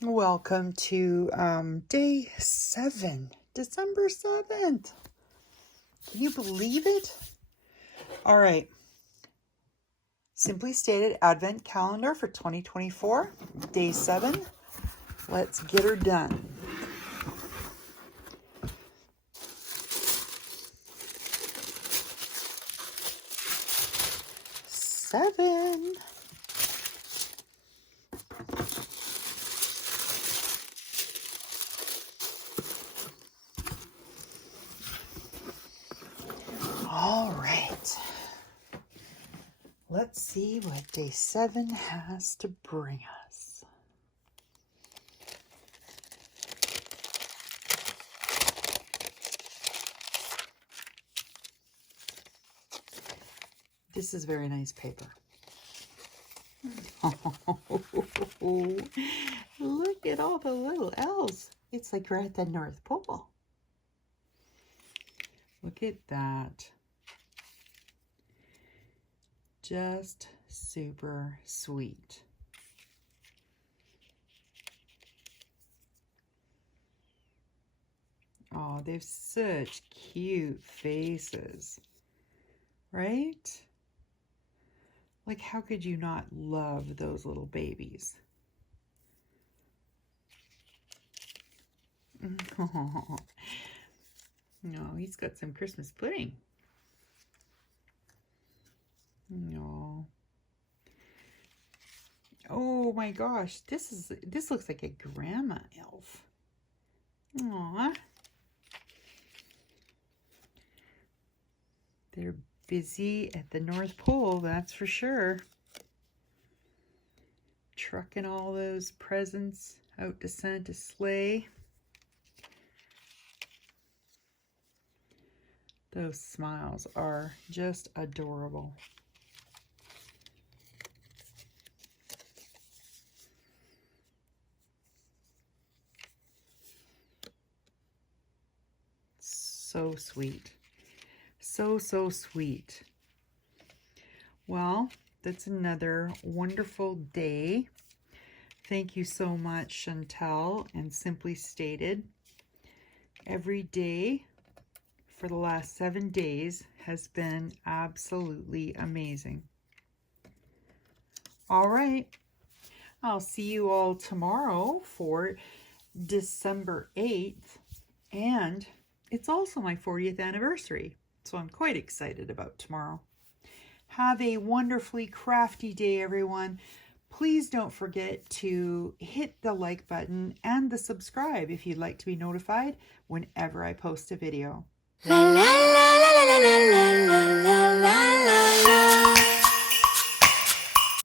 Welcome to day 7, December 7th. Can you believe it? All right. Simply stated Advent calendar for 2024, day 7. Let's get her done. Seven. All right. Let's see what day 7 has to bring us. This is very nice paper. Oh, look at all the little elves. It's like we're at the North Pole. Look at that. Just super sweet. Oh, they've such cute faces, right? Like, how could you not love those little babies? Oh, no, he's got some Christmas pudding. No. Oh my gosh, this looks like a grandma elf. Aw. They're busy at the North Pole, that's for sure. Trucking all those presents out to Santa's sleigh. Those smiles are just adorable. So sweet. So sweet. Well, that's another wonderful day. Thank you so much, Chantel and Simply Stated. Every day for the last 7 days has been absolutely amazing. All right. I'll see you all tomorrow for December 8th. And it's also my 40th anniversary. So I'm quite excited about tomorrow. Have a wonderfully crafty day, everyone. Please don't forget to hit the like button and the subscribe if you'd like to be notified whenever I post a video. La la la la la la la la la la la.